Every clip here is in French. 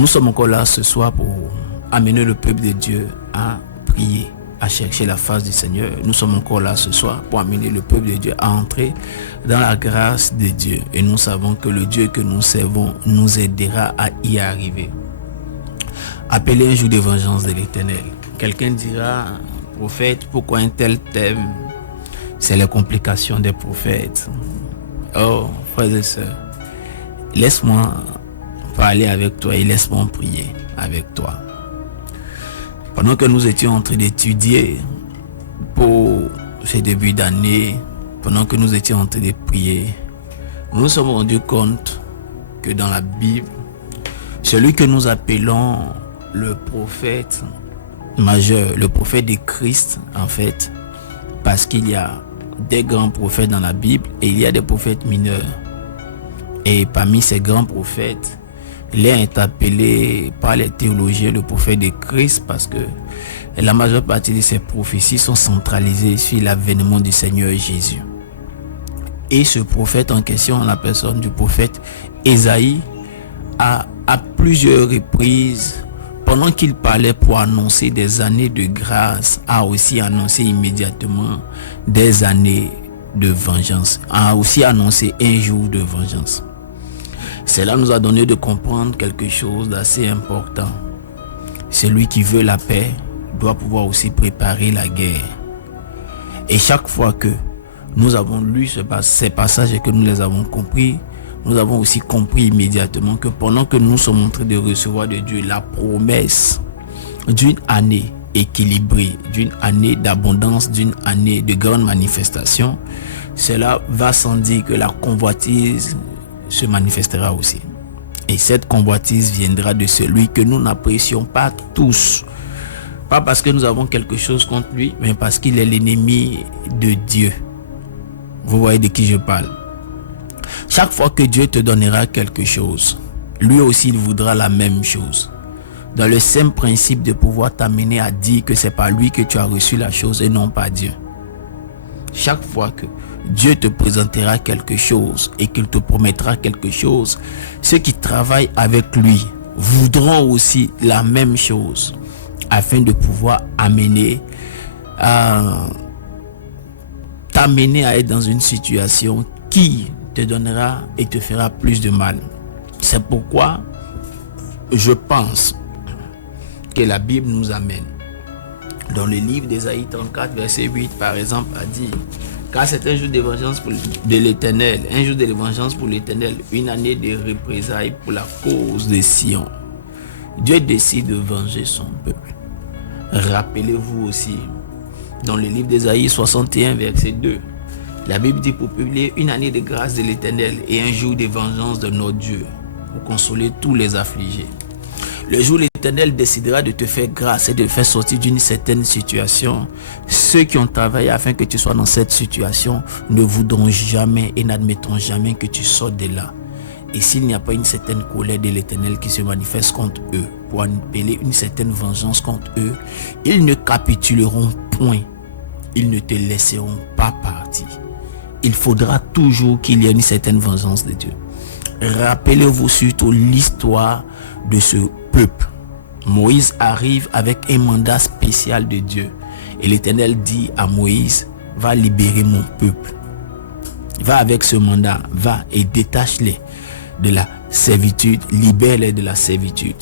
Nous sommes encore là ce soir pour amener le peuple de Dieu à prier, à chercher la face du Seigneur. Nous sommes encore là ce soir pour amener le peuple de Dieu à entrer dans la grâce de Dieu. Et nous savons que le Dieu que nous servons nous aidera à y arriver. Appelez un jour de vengeance de l'Éternel. Quelqu'un dira, prophète, pourquoi un tel thème? C'est les complications des prophètes. Oh, frères et sœurs, laisse-moi parler avec toi et laisse-moi prier avec toi. Pendant que nous étions en train d'étudier pour ce début d'année, pendant que nous étions en train de prier, nous nous sommes rendus compte que dans la Bible, celui que nous appelons le prophète majeur, le prophète de Christ en fait, parce qu'il y a des grands prophètes dans la Bible et il y a des prophètes mineurs. Et parmi ces grands prophètes, l'un est appelé par les théologiens le prophète de Christ parce que la majeure partie de ces prophéties sont centralisées sur l'avènement du Seigneur Jésus. Et ce prophète en question, en la personne du prophète Ésaïe, à plusieurs reprises, pendant qu'il parlait pour annoncer des années de grâce, a aussi annoncé immédiatement des années de vengeance, a aussi annoncé un jour de vengeance. Cela nous a donné de comprendre quelque chose d'assez important. Celui qui veut la paix doit pouvoir aussi préparer la guerre. Et chaque fois que nous avons lu ces passages et que nous les avons compris, nous avons aussi compris immédiatement que pendant que nous sommes en train de recevoir de Dieu la promesse d'une année équilibrée, d'une année d'abondance, d'une année de grande manifestation, cela va sans dire que la convoitise se manifestera aussi. Et cette convoitise viendra de celui que nous n'apprécions pas tous. Pas parce que nous avons quelque chose contre lui, mais parce qu'il est l'ennemi de Dieu. Vous voyez de qui je parle. Chaque fois que Dieu te donnera quelque chose, lui aussi il voudra la même chose. Dans le simple principe de pouvoir t'amener à dire que c'est par lui que tu as reçu la chose et non pas Dieu. Chaque fois que Dieu te présentera quelque chose et qu'il te promettra quelque chose, ceux qui travaillent avec lui voudront aussi la même chose afin de pouvoir t'amener à être dans une situation qui te donnera et te fera plus de mal. C'est pourquoi je pense que la Bible nous amène dans le livre d'Ésaïe 34 verset 8 par exemple a dit: car c'est un jour de vengeance de l'Éternel, un jour de vengeance pour l'Éternel, une année de représailles pour la cause de Sion. Dieu décide de venger son peuple. Rappelez-vous aussi dans le livre d'Ésaïe 61 verset 2, la Bible dit pour publier une année de grâce de l'Éternel et un jour de vengeance de notre Dieu pour consoler tous les affligés. Le jour où l'Éternel décidera de te faire grâce et de te faire sortir d'une certaine situation, ceux qui ont travaillé afin que tu sois dans cette situation ne voudront jamais et n'admettront jamais que tu sortes de là. Et s'il n'y a pas une certaine colère de l'Éternel qui se manifeste contre eux, pour appeler une certaine vengeance contre eux, ils ne capituleront point. Ils ne te laisseront pas partir. Il faudra toujours qu'il y ait une certaine vengeance de Dieu. Rappelez-vous surtout l'histoire de ce peuple. Moïse arrive avec un mandat spécial de Dieu. Et l'Éternel dit à Moïse: va libérer mon peuple. Va avec ce mandat, va et détache-les de la servitude, libère-les de la servitude.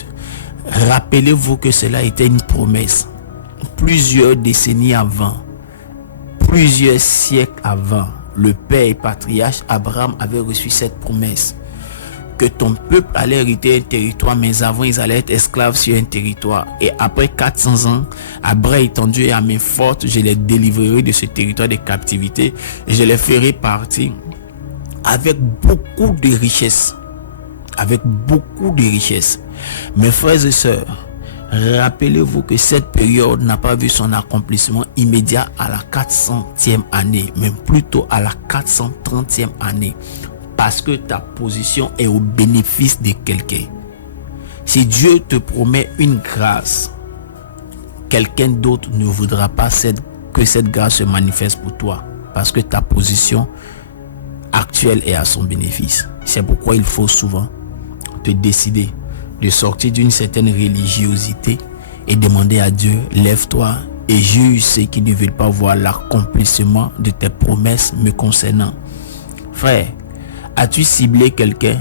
Rappelez-vous que cela était une promesse. Plusieurs décennies avant, plusieurs siècles avant, le père et patriarche Abraham avait reçu cette promesse que ton peuple allait hériter un territoire, mais avant ils allaient être esclaves sur un territoire. Et après 400 ans, à bras étendus et à main forte, je les délivrerai de ce territoire de captivité et je les ferai partir avec beaucoup de richesses. Avec beaucoup de richesses. Mes frères et sœurs, rappelez-vous que cette période n'a pas vu son accomplissement immédiat à la 400e année, mais plutôt à la 430e année. Parce que ta position est au bénéfice de quelqu'un. Si Dieu te promet une grâce, quelqu'un d'autre ne voudra pas que cette grâce se manifeste pour toi. Parce que ta position actuelle est à son bénéfice. C'est pourquoi il faut souvent te décider de sortir d'une certaine religiosité et demander à Dieu, lève-toi et juge ceux qui ne veulent pas voir l'accomplissement de tes promesses me concernant. Frère, as-tu ciblé quelqu'un?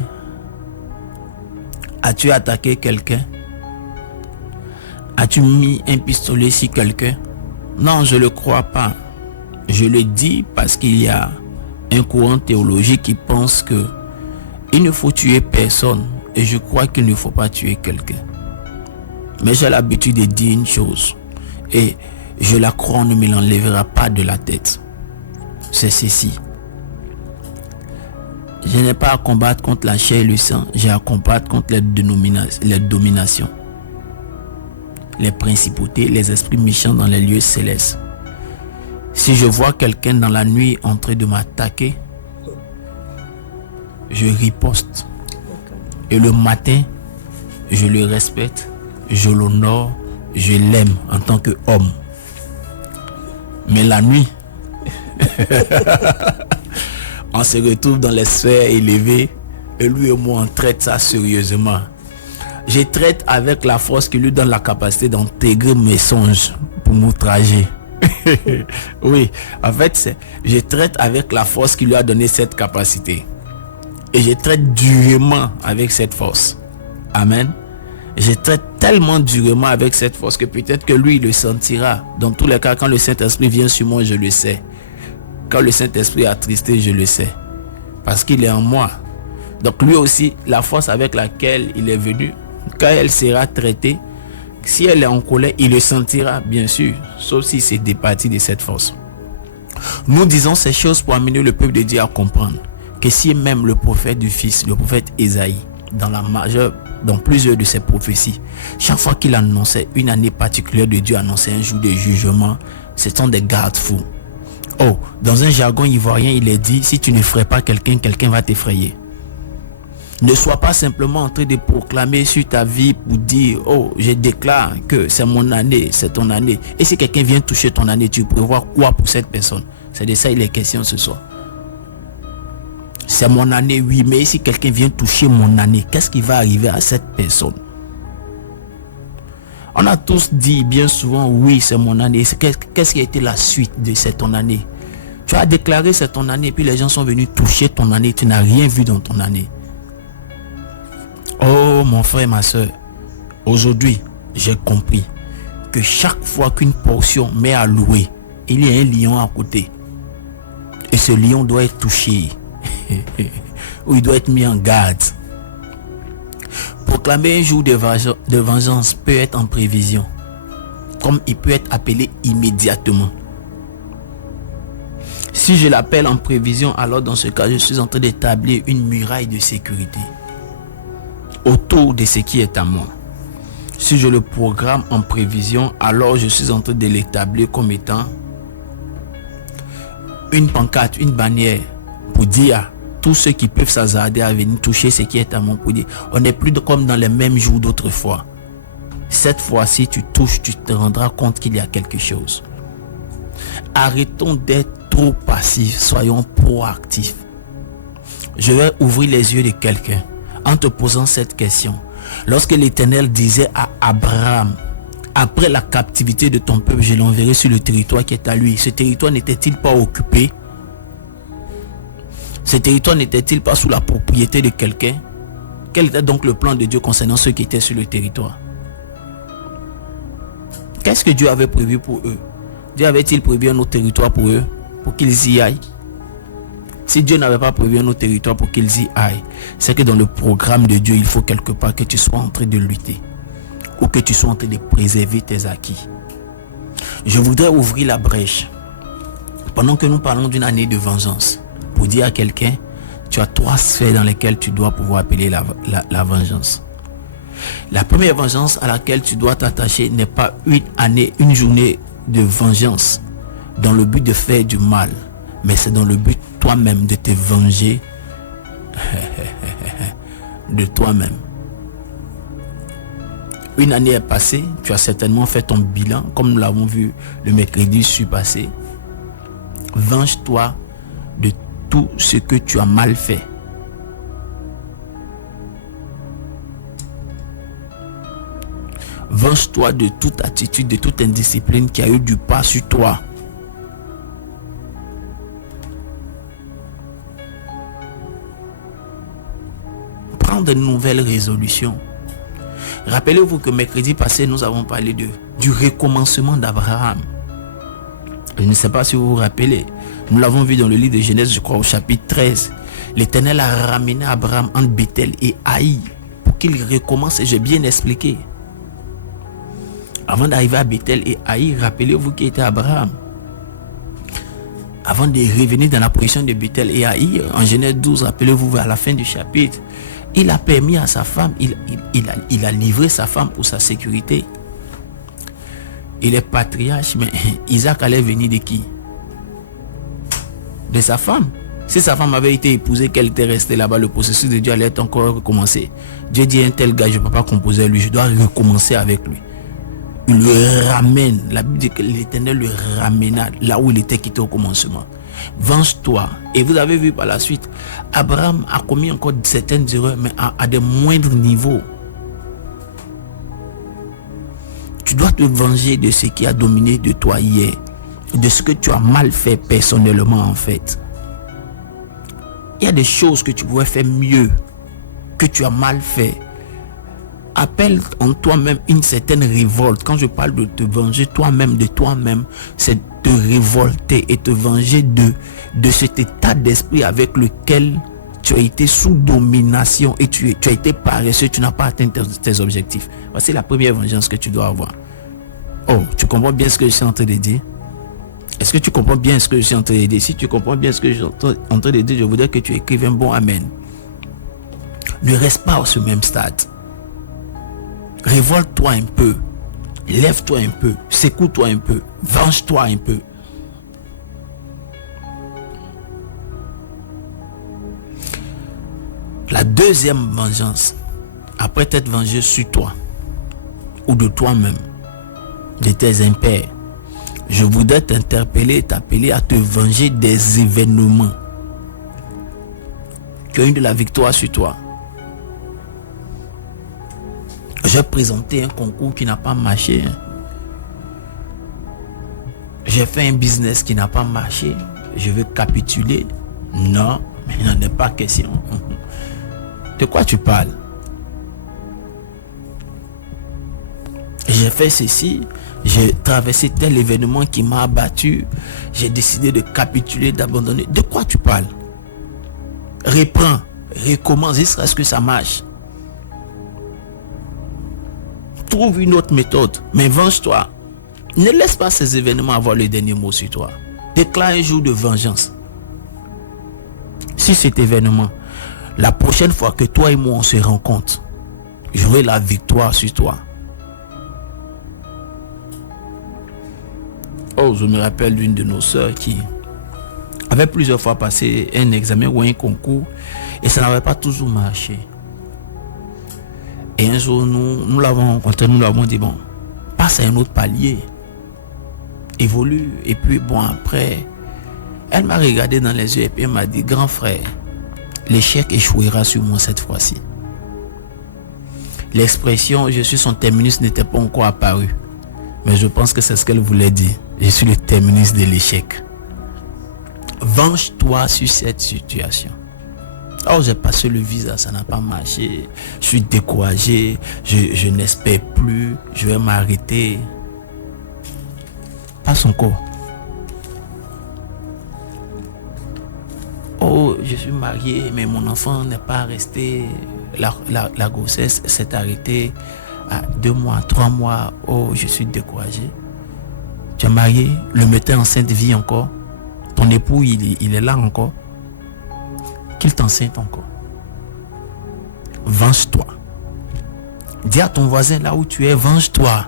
As-tu attaqué quelqu'un? As-tu mis un pistolet sur quelqu'un? Non, je ne le crois pas. Je le dis parce qu'il y a un courant théologique qui pense que il ne faut tuer personne et je crois qu'il ne faut pas tuer quelqu'un. Mais j'ai l'habitude de dire une chose et je la crois, on ne me l'enlèvera pas de la tête. C'est ceci. Je n'ai pas à combattre contre la chair et le sang, j'ai à combattre contre les dominations, les principautés, les esprits méchants dans les lieux célestes. Si je vois quelqu'un dans la nuit en train de m'attaquer, je riposte. Et le matin, je le respecte, je l'honore, je l'aime en tant qu'homme. Mais la nuit, on se retrouve dans les sphères élevées et lui et moi on traite ça sérieusement. Je traite avec la force qui lui donne la capacité d'intégrer mes songes pour m'outrager. Oui, en fait, je traite avec la force qui lui a donné cette capacité. Et je traite durement avec cette force. Amen. Je traite tellement durement avec cette force que peut-être que lui, il le sentira. Dans tous les cas, quand le Saint-Esprit vient sur moi, je le sais. Quand le Saint-Esprit est attristé, je le sais. Parce qu'il est en moi. Donc lui aussi, la force avec laquelle il est venu, quand elle sera traitée, si elle est en colère, il le sentira, bien sûr. Sauf si c'est départi de cette force. Nous disons ces choses pour amener le peuple de Dieu à comprendre que si même le prophète du Fils, le prophète Ésaïe, dans plusieurs de ses prophéties, chaque fois qu'il annonçait une année particulière de Dieu, annonçait un jour de jugement, ce sont des garde-fous. Oh, dans un jargon ivoirien, il est dit, si tu ne ferais pas quelqu'un, quelqu'un va t'effrayer. Ne sois pas simplement en train de proclamer sur ta vie pour dire, oh, je déclare que c'est mon année, c'est ton année. Et si quelqu'un vient toucher ton année, tu prévois quoi pour cette personne? C'est de ça il est question ce soir. C'est mon année, oui, mais si quelqu'un vient toucher mon année, qu'est-ce qui va arriver à cette personne? On a tous dit bien souvent, oui, c'est mon année. Qu'est-ce qui a été la suite de cette ton année? Tu as déclaré c'est ton année, puis les gens sont venus toucher ton année, tu n'as rien vu dans ton année. Oh, mon frère, ma soeur, aujourd'hui, j'ai compris que chaque fois qu'une portion met à louer, il y a un lion à côté. Et ce lion doit être touché. Ou il doit être mis en garde. Proclamer un jour de vengeance peut être en prévision, comme il peut être appelé immédiatement. Si je l'appelle en prévision, alors dans ce cas, je suis en train d'établir une muraille de sécurité autour de ce qui est à moi. Si je le programme en prévision, alors je suis en train de l'établir comme étant une pancarte, une bannière pour dire tous ceux qui peuvent s'hasarder à venir toucher ce qui est à moi, pour dire on n'est plus comme dans les mêmes jours d'autrefois. Cette fois-ci, tu touches, tu te rendras compte qu'il y a quelque chose. Arrêtons d'être trop passifs, soyons proactifs. Je vais ouvrir les yeux de quelqu'un en te posant cette question. Lorsque l'Éternel disait à Abraham, après la captivité de ton peuple, je l'enverrai sur le territoire qui est à lui. Ce territoire n'était-il pas occupé? Ce territoire n'était-il pas sous la propriété de quelqu'un? Quel était donc le plan de Dieu concernant ceux qui étaient sur le territoire? Qu'est-ce que Dieu avait prévu pour eux? Dieu avait-il prévu un autre territoire pour eux, pour qu'ils y aillent? Si Dieu n'avait pas prévu un autre territoire pour qu'ils y aillent, c'est que dans le programme de Dieu, il faut quelque part que tu sois en train de lutter ou que tu sois en train de préserver tes acquis. Je voudrais ouvrir la brèche pendant que nous parlons d'une année de vengeance pour dire à quelqu'un, tu as 3 sphères dans lesquelles tu dois pouvoir appeler la vengeance. La première vengeance à laquelle tu dois t'attacher n'est pas une journée de vengeance dans le but de faire du mal, mais c'est dans le but toi-même de te venger de toi-même. Une année est passée, tu as certainement fait ton bilan, comme nous l'avons vu le mercredi passé. Venge-toi de tout ce que tu as mal fait. Venge-toi de toute attitude, de toute indiscipline qui a eu du pas sur toi. Prends de nouvelles résolutions. Rappelez-vous que mercredi passé, nous avons parlé du recommencement d'Abraham. Je ne sais pas si vous vous rappelez. Nous l'avons vu dans le livre de Genèse, je crois, au chapitre 13. L'Éternel a ramené Abraham entre Bethel et Haï pour qu'il recommence, et j'ai bien expliqué. Avant d'arriver à Bethel et Haï, rappelez-vous qui était Abraham. Avant de revenir dans la position de Bethel et Haï, en Genèse 12, rappelez-vous à la fin du chapitre, il a permis à sa femme, il a livré sa femme pour sa sécurité. Il est patriarche, mais Isaac allait venir de qui? De sa femme. Si sa femme avait été épousée, qu'elle était restée là-bas, le processus de Dieu allait être encore recommencé. Dieu dit, un tel gars, je ne peux pas composer à lui, je dois recommencer avec lui. Il le ramène. La Bible dit que l'Éternel le ramena là où il était quitté au commencement. Venge-toi. Et vous avez vu par la suite, Abraham a commis encore certaines erreurs, mais à de moindres niveaux. Tu dois te venger de ce qui a dominé de toi hier, de ce que tu as mal fait personnellement en fait. Il y a des choses que tu pouvais faire mieux, que tu as mal fait. Appelle en toi-même une certaine révolte. Quand je parle de te venger toi-même de toi-même, c'est te révolter et te venger de cet état d'esprit avec lequel tu as été sous domination et tu as été paresseux, tu n'as pas atteint tes objectifs. Voici la première vengeance que tu dois avoir. Oh, tu comprends bien ce que je suis en train de dire? Est-ce que tu comprends bien ce que je suis en train de dire? Si tu comprends bien ce que je suis en train de dire, je voudrais que tu écrives un bon amen. Ne reste pas au ce même stade. Révolte-toi un peu. Lève-toi un peu. Secoue-toi un peu. Venge-toi un peu. La deuxième vengeance, après t'être vengé sur toi ou de toi-même, de tes impairs, je voudrais t'appeler à te venger des événements qui ont eu de la victoire sur toi. J'ai présenté un concours qui n'a pas marché. J'ai fait un business qui n'a pas marché. Je veux capituler. Non, mais il n'en est pas question. De quoi tu parles? J'ai fait ceci. J'ai traversé tel événement qui m'a abattu. J'ai décidé de capituler, d'abandonner. De quoi tu parles? Reprends, recommence, jusqu'à ce que ça marche. Trouve une autre méthode, mais venge-toi. Ne laisse pas ces événements avoir le dernier mot sur toi. Déclare un jour de vengeance. Si cet événement, la prochaine fois que toi et moi on se rencontre, j'aurai la victoire sur toi. Oh, je me rappelle d'une de nos sœurs qui avait plusieurs fois passé un examen ou un concours et ça n'avait pas toujours marché. Et un jour, nous l'avons rencontré, nous l'avons dit, bon, passe à un autre palier, évolue. Et puis, bon, après, elle m'a regardé dans les yeux et puis elle m'a dit, grand frère, l'échec échouera sur moi cette fois-ci. L'expression, je suis son terminus n'était pas encore apparue. Mais je pense que c'est ce qu'elle voulait dire. Je suis le terminus de l'échec. Venge-toi sur cette situation. Oh, j'ai passé le visa, ça n'a pas marché. Je suis découragé. Je n'espère plus. Je vais m'arrêter. Passe encore. Oh, je suis marié, mais mon enfant n'est pas resté. La grossesse s'est arrêtée à 2 mois, 3 mois. Oh, je suis découragé. Tu es marié, le metteur enceinte vit encore. Ton époux, il est là encore. Qu'il t'enseigne encore. Venge-toi. Dis à ton voisin là où tu es, venge-toi.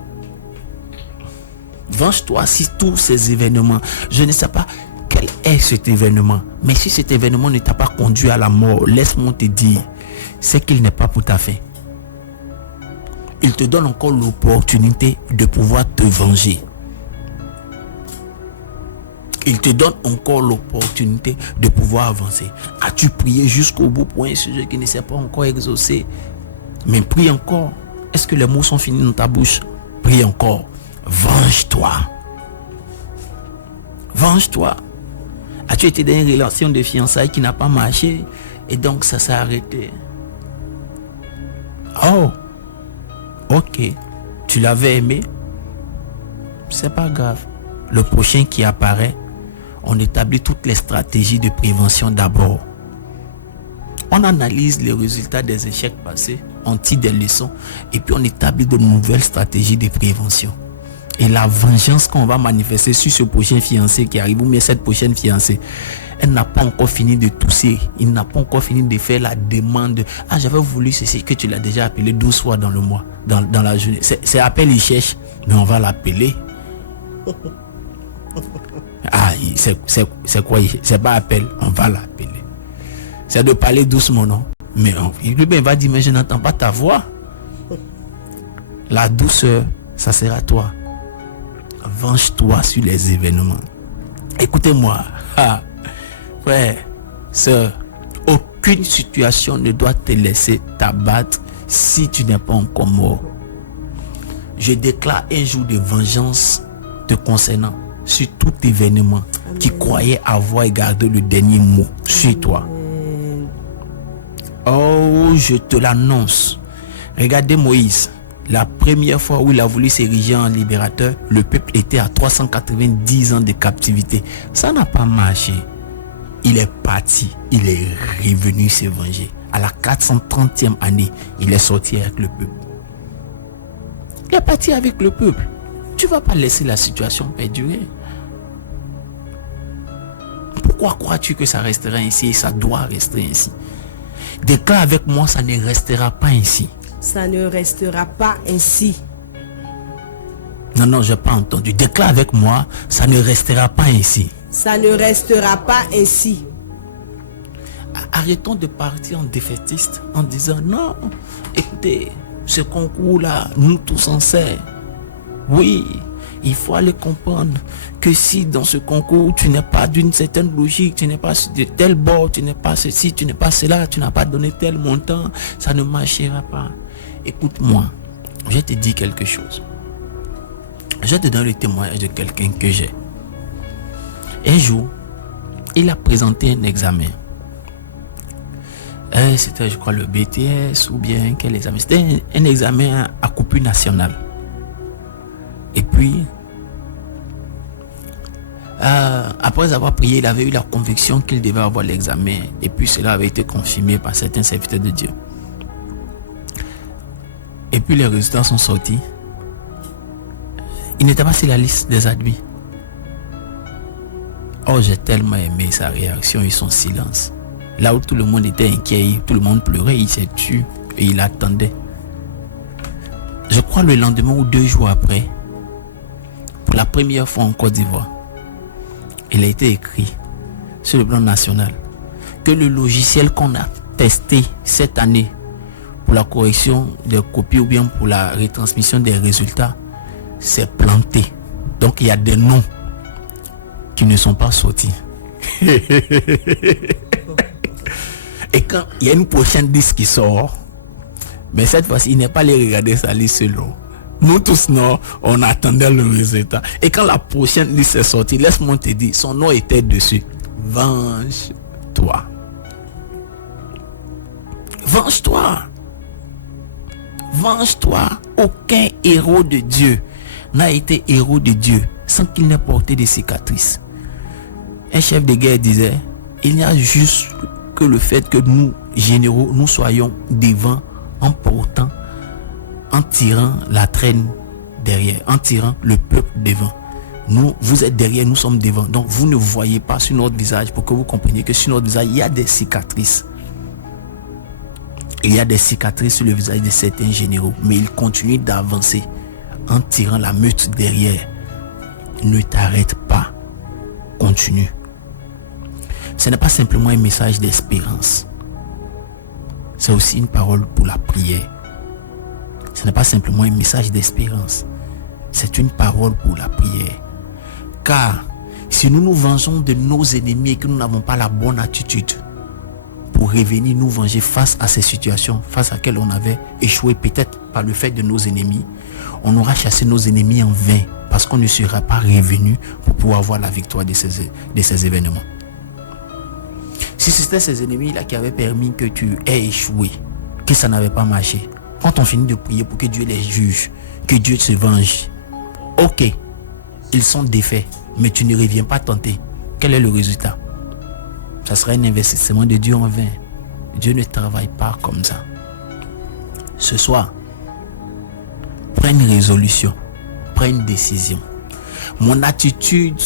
Venge-toi si tous ces événements, je ne sais pas quel est cet événement, mais si cet événement ne t'a pas conduit à la mort, laisse-moi te dire, c'est qu'il n'est pas pour ta fin. Il te donne encore l'opportunité de pouvoir te venger. Il te donne encore l'opportunité de pouvoir avancer. As-tu prié jusqu'au bout pour un sujet qui ne s'est pas encore exaucé? Mais prie encore. Est-ce que les mots sont finis dans ta bouche? Prie encore. Venge-toi. Venge-toi. As-tu été dans une relation de fiançailles qui n'a pas marché et donc ça s'est arrêté? Oh, ok. Tu l'avais aimé? C'est pas grave. Le prochain qui apparaît, on établit toutes les stratégies de prévention d'abord. On analyse les résultats des échecs passés, on tire des leçons et puis on établit de nouvelles stratégies de prévention. Et la vengeance qu'on va manifester sur ce prochain fiancé qui arrive, ou bien cette prochaine fiancée, elle n'a pas encore fini de tousser, il n'a pas encore fini de faire la demande. Ah, j'avais voulu ceci, que tu l'as déjà appelé 12 fois dans le mois, dans la journée. C'est appel, il cherche, mais on va l'appeler. Ah, c'est quoi? C'est pas appel, on va l'appeler. C'est de parler doucement, non? Mais il va dire, mais je n'entends pas ta voix. La douceur, ça sera toi. Venge-toi sur les événements. Écoutez-moi, frère, sœur, aucune situation ne doit te laisser t'abattre si tu n'es pas encore mort. Je déclare un jour de vengeance te concernant sur tout événement qui croyait avoir gardé le dernier mot sur toi. Oh, je te l'annonce. Regardez Moïse. La première fois où il a voulu s'ériger en libérateur, le peuple était à 390 ans de captivité. Ça n'a pas marché. Il est parti. Il est revenu se venger. À la 430e année, il est sorti avec le peuple. Il est parti avec le peuple. Tu ne vas pas laisser la situation perdurer. Pourquoi crois-tu que ça restera ainsi et ça doit rester ainsi? Déclare avec moi, ça ne restera pas ainsi. Ça ne restera pas ainsi. Non, je n'ai pas entendu. Déclare avec moi, ça ne restera pas ainsi. Ça ne restera pas ainsi. Arrêtons de partir en défaitiste en disant non, écoutez, ce concours-là, nous tous on sait. Oui, il faut aller comprendre que si dans ce concours, tu n'es pas d'une certaine logique, tu n'es pas de tel bord, tu n'es pas ceci, tu n'es pas cela, tu n'as pas donné tel montant, ça ne marchera pas. Écoute-moi, je te dis quelque chose. Je te donne le témoignage de quelqu'un que j'ai. Un jour, il a présenté un examen. C'était, je crois, le BTS ou bien quel examen. C'était un examen à coupure nationale. Et puis, après avoir prié, il avait eu la conviction qu'il devait avoir l'examen. Et puis, cela avait été confirmé par certains serviteurs de Dieu. Et puis, les résultats sont sortis. Il n'était pas sur la liste des admis. Oh, j'ai tellement aimé sa réaction et son silence. Là où tout le monde était inquiet, tout le monde pleurait, il s'est tué et il attendait. Je crois le lendemain ou 2 jours après, pour la première fois en Côte d'Ivoire, il a été écrit sur le plan national que le logiciel qu'on a testé cette année pour la correction des copies ou bien pour la retransmission des résultats s'est planté. Donc il y a des noms qui ne sont pas sortis. Et quand il y a une prochaine liste qui sort, mais cette fois-ci, il n'est pas allé regarder sa liste selon. Nous tous, non, on attendait le résultat. Et quand la prochaine liste est sortie, laisse-moi te dire, son nom était dessus. Venge-toi. Venge-toi. Venge-toi. Aucun héros de Dieu n'a été héros de Dieu sans qu'il n'ait porté des cicatrices. Un chef de guerre disait, il n'y a juste que le fait que nous, généraux, nous soyons devant en portant, en tirant la traîne derrière, en tirant le peuple devant. Nous, vous êtes derrière, nous sommes devant. Donc, vous ne voyez pas sur notre visage pour que vous compreniez que sur notre visage, il y a des cicatrices. Il y a des cicatrices sur le visage de certains généraux, mais ils continuent d'avancer en tirant la meute derrière. Ne t'arrête pas. Continue. Ce n'est pas simplement un message d'espérance. C'est aussi une parole pour la prière. Ce n'est pas simplement un message d'espérance. C'est une parole pour la prière. Car si nous nous vengeons de nos ennemis et que nous n'avons pas la bonne attitude, pour revenir nous venger face à ces situations, face à laquelle on avait échoué peut-être par le fait de nos ennemis. On aura chassé nos ennemis en vain parce qu'on ne sera pas revenu pour pouvoir voir la victoire de ces événements. Si c'était ces ennemis-là qui avaient permis que tu aies échoué, que ça n'avait pas marché, quand on finit de prier pour que Dieu les juge, que Dieu se venge, ok, ils sont défaits, mais tu ne reviens pas tenter. Quel est le résultat? Ça sera un investissement de Dieu en vain. Dieu ne travaille pas comme ça. Ce soir, prends une résolution, prends une décision. Mon attitude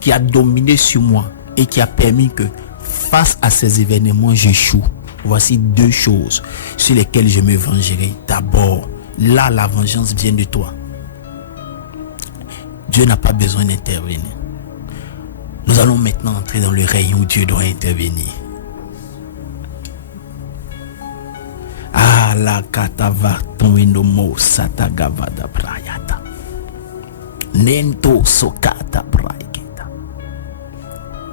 qui a dominé sur moi et qui a permis que face à ces événements, j'échoue. Voici 2 choses sur lesquelles je me vengerai. D'abord, là, la vengeance vient de toi. Dieu n'a pas besoin d'intervenir. Nous allons maintenant entrer dans le rayon où Dieu doit intervenir. Ah, la katava toinomo satagavada prayata. Nento sokata praiketa.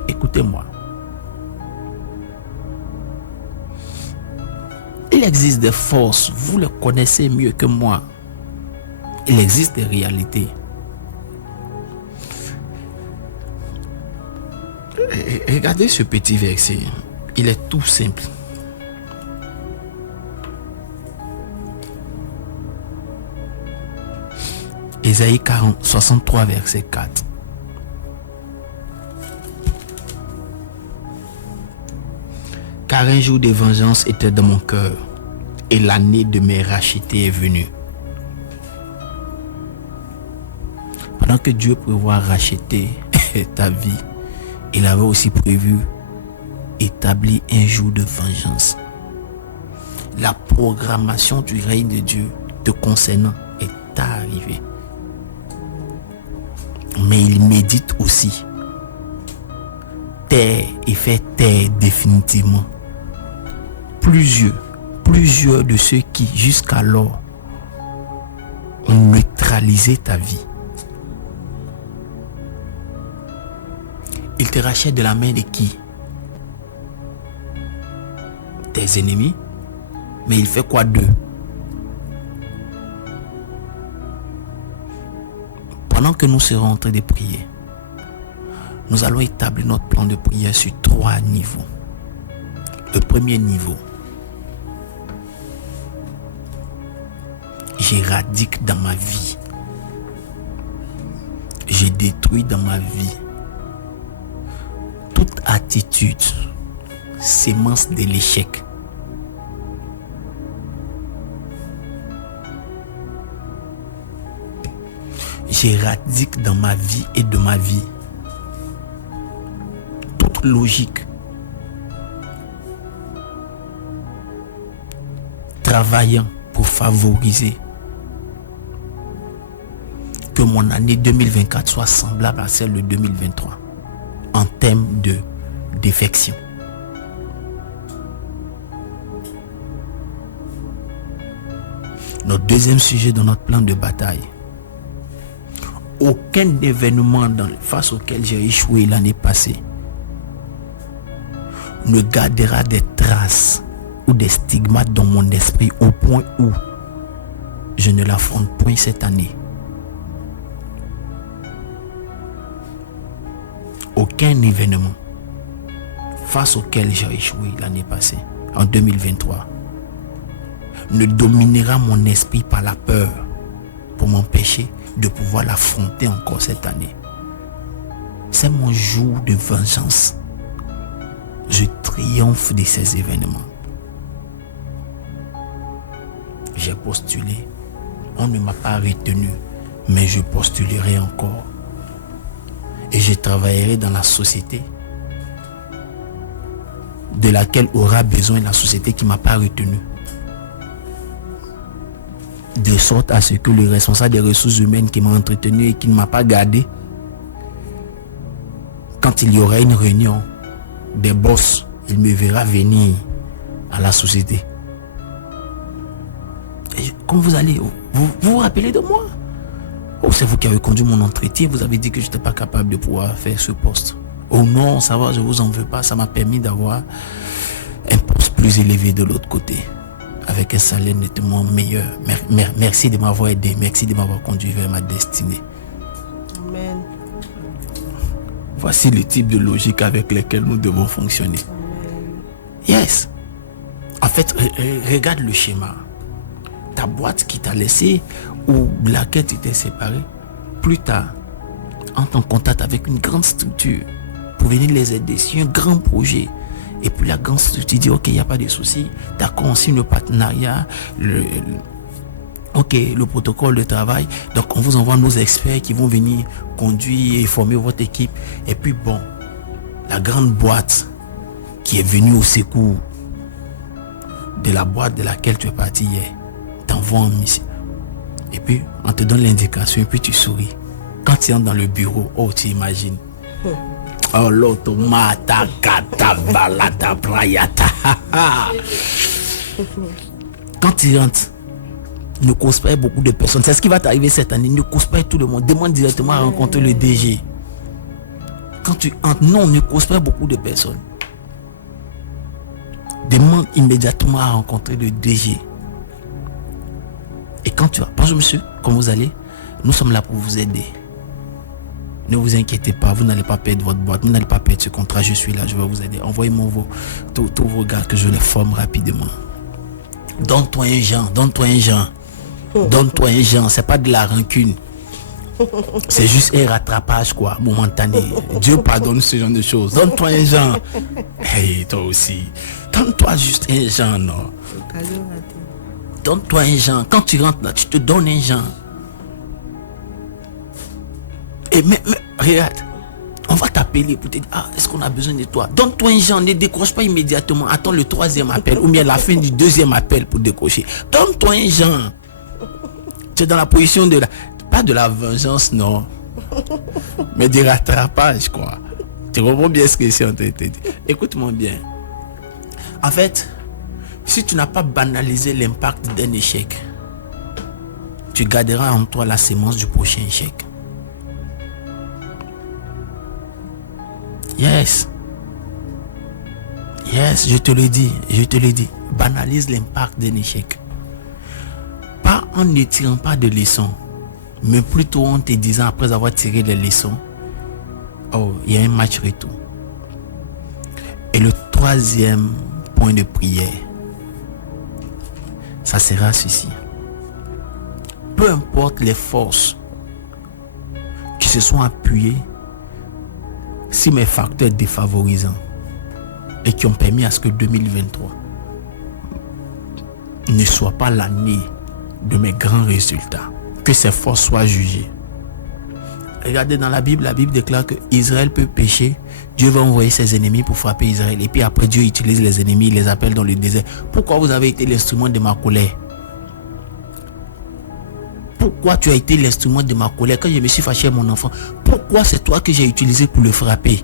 Écoutez-moi. Il existe des forces, vous les connaissez mieux que moi. Il existe des réalités. Regardez ce petit verset. Il est tout simple. Ésaïe 63, verset 4. Car un jour de vengeance était dans mon cœur, et l'année de mes rachetés est venue. Pendant que Dieu prévoit racheter ta vie, il avait aussi prévu établir un jour de vengeance. La programmation du règne de Dieu te concernant est arrivée. Mais il médite aussi taire et fait taire définitivement plusieurs de ceux qui jusqu'alors ont neutralisé ta vie. Il te rachète de la main de qui? Tes ennemis. Mais il fait quoi d'eux? Pendant que nous serons en train de prier, nous allons établir notre plan de prière sur 3 niveaux. Le premier niveau, j'éradique dans ma vie, je détruis dans ma vie toute attitude, sémence de l'échec. J'éradique dans ma vie et de ma vie toute logique travaillant pour favoriser que mon année 2024 soit semblable à celle de 2023 en termes de défection. Notre deuxième sujet dans notre plan de bataille: aucun événement face auquel j'ai échoué l'année passée ne gardera des traces ou des stigmates dans mon esprit au point où je ne l'affronte point cette année. Aucun événement face auquel j'ai échoué l'année passée, en 2023, ne dominera mon esprit par la peur pour m'empêcher de pouvoir l'affronter encore cette année. C'est mon jour de vengeance. Je triomphe de ces événements. J'ai postulé. On ne m'a pas retenu, mais je postulerai encore. Et je travaillerai dans la société de laquelle aura besoin la société qui ne m'a pas retenu. De sorte à ce que le responsable des ressources humaines qui m'a entretenu et qui ne m'a pas gardé, quand il y aura une réunion des boss, il me verra venir à la société. Et comme vous allez, vous rappelez de moi? Oh, c'est vous qui avez conduit mon entretien, vous avez dit que je n'étais pas capable de pouvoir faire ce poste. Oh non, ça va, je ne vous en veux pas, ça m'a permis d'avoir un plus élevé de l'autre côté, avec un salaire nettement meilleur. Merci de m'avoir aidé, merci de m'avoir conduit vers ma destinée. Amen. Voici le type de logique avec lequel nous devons fonctionner. Yes. En fait, regarde le schéma. Ta boîte qui t'a laissé ou laquelle tu t'es séparé, plus tard, entre en contact avec une grande structure pour venir les aider sur un grand projet. Et puis la grande structure dit, ok, il n'y a pas de souci. D'accord, on signe le partenariat, le protocole de travail. Donc, on vous envoie nos experts qui vont venir conduire et former votre équipe. Et puis, bon, la grande boîte qui est venue au secours de la boîte de laquelle tu es parti hier, t'envoie en mission. Et puis, on te donne l'indication et puis tu souris. Quand tu entres dans le bureau, oh, tu imagines. Oh, l'automata, kata, balata, prayata. Quand tu rentres, ne cause pas beaucoup de personnes. C'est ce qui va t'arriver cette année. Ne cause pas tout le monde. Demande directement à rencontrer le DG. Quand tu entres, non, ne cause pas beaucoup de personnes. Demande immédiatement à rencontrer le DG. Et quand tu vas, bonjour monsieur, comment vous allez? Nous sommes là pour vous aider. Ne vous inquiétez pas, vous n'allez pas perdre votre boîte, vous n'allez pas perdre ce contrat, je suis là, je vais vous aider. Envoyez-moi tous vos gars que je les forme rapidement. Donne-toi un genre, donne-toi un genre. Donne-toi un genre, c'est pas de la rancune. C'est juste un rattrapage, quoi, momentané. Dieu pardonne ce genre de choses. Donne-toi un genre. Hey, toi aussi. Donne-toi juste un genre, non. Donne-toi un genre. Quand tu rentres là, tu te donnes un genre. Et mais regarde, on va t'appeler pour te dire, est-ce qu'on a besoin de toi? Donne-toi un genre, ne décroche pas immédiatement. Attends le 3e appel ou bien la fin du 2e appel pour décrocher. Donne-toi un genre. Tu es dans la position de pas de la vengeance, non. Mais du rattrapage, quoi. Tu comprends bien ce que c'est en train de te dire. Écoute-moi bien. En fait, si tu n'as pas banalisé l'impact d'un échec, tu garderas en toi la sémence du prochain échec. Yes, je te le dis. Banalise l'impact d'un échec. Pas en ne tirant pas de leçons, mais plutôt en te disant après avoir tiré les leçons, oh, il y a un match retour. Et le 3e point de prière, ça sera ceci. Peu importe les forces qui se sont appuyées si mes facteurs défavorisants et qui ont permis à ce que 2023 ne soit pas l'année de mes grands résultats, que ces forces soient jugées. Regardez dans la Bible déclare que Israël peut pécher, Dieu va envoyer ses ennemis pour frapper Israël, et puis après Dieu utilise les ennemis, il les appelle dans le désert. Pourquoi vous avez été l'instrument de ma colère? Pourquoi tu as été l'instrument de ma colère quand je me suis fâché à mon enfant? Pourquoi c'est toi que j'ai utilisé pour le frapper?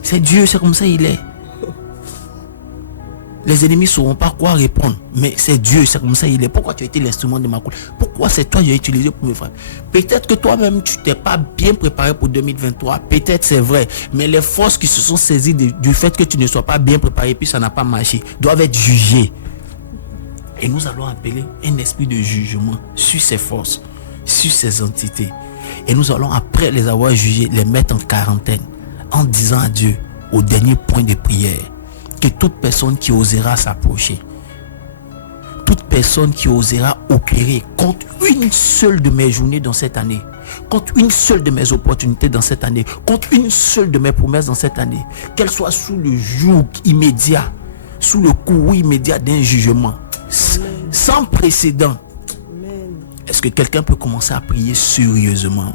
C'est Dieu, c'est comme ça il est. Les ennemis ne sauront pas quoi répondre, mais c'est Dieu, c'est comme ça il est. Pourquoi tu as été l'instrument de ma colère? Pourquoi c'est toi que j'ai utilisé pour me frapper? Peut-être que toi-même tu t'es pas bien préparé pour 2023, peut-être c'est vrai, mais les forces qui se sont saisies du fait que tu ne sois pas bien préparé puis ça n'a pas marché doivent être jugées. Et nous allons appeler un esprit de jugement sur ces forces, sur ces entités. Et nous allons, après les avoir jugées, les mettre en quarantaine, en disant à Dieu, au dernier point de prière, que toute personne qui osera s'approcher, toute personne qui osera opérer contre une seule de mes journées dans cette année, contre une seule de mes opportunités dans cette année, contre une seule de mes promesses dans cette année, qu'elle soit sous le joug immédiat, sous le courroux immédiat d'un jugement, sans précédent. Est-ce que quelqu'un peut commencer à prier sérieusement?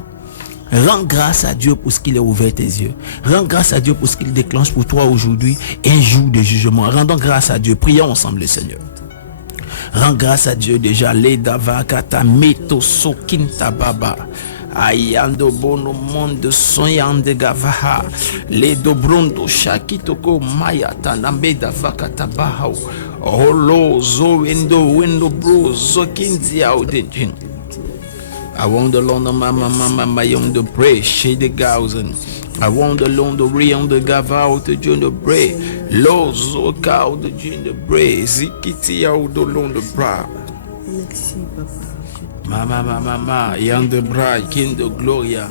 Rends grâce à Dieu pour ce qu'il a ouvert tes yeux. Rends grâce à Dieu pour ce qu'il déclenche pour toi aujourd'hui un jour de jugement. Rendons grâce à Dieu. Prions ensemble le Seigneur. Rends grâce à Dieu déjà. Ledava kata meto sokinta baba. Ayando bono monde soyande gavaha. Ledo brondo shakitoko mayata nambeda vakata bahau. Holo zo window bro zokinzi audin. I want the Lord mama young to pray shade the thousand. Awon the long the rayon the gava out the John the bray. Lozo cow the Jin the bray. Zikiti out the long the bra. Merci, papa. Mama, Yang de bras, King de Gloria.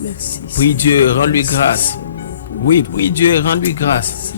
Merci. Prie Dieu, rends-lui grâce. Oui, prie Dieu, rends-lui grâce.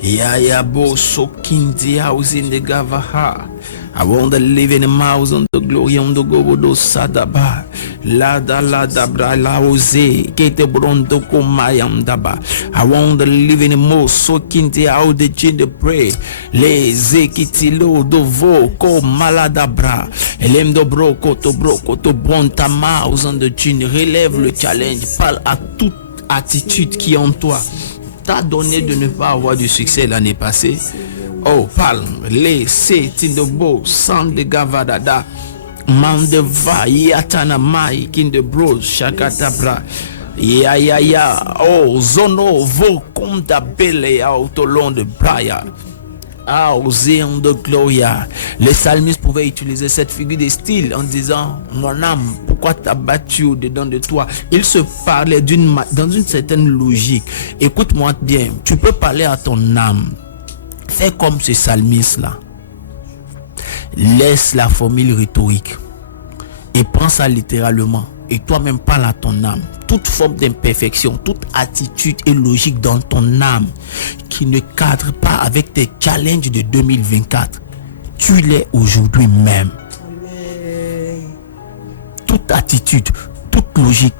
Ya bo so kindi house in the gavaha. I want to live in the mouse on the glory on the go do sadaba. La bra la ose kete brondo komayam daba. I want to live in the most so kindi how the chin the pray. Le zekitilo do vo ko maladabra. Elem do broko to bonta mouse on the chin. Relève le challenge. Parle à toute attitude qui est en toi. T'a donné de ne pas avoir du succès l'année passée. Oh, parle, les Tindobo, San de Gavadada, Mandeva, Yatana Mai, Kindebro, Shakatabra, Ya, oh, Zono, Vokonda Bele, Autolon de Braya. Ah, Océan de Gloria. Les psalmistes pouvaient utiliser cette figure de style en disant: mon âme, pourquoi t'as battu au-dedans de toi? Ils se parlaient dans une certaine logique. Écoute-moi bien, tu peux parler à ton âme. Fais comme ce psalmiste-là. Laisse la formule rhétorique et prends ça littéralement. Et toi-même parle à ton âme. Toute forme d'imperfection, toute attitude et logique dans ton âme qui ne cadre pas avec tes challenges de 2024, tu l'es aujourd'hui même. Amen. Toute attitude, toute logique,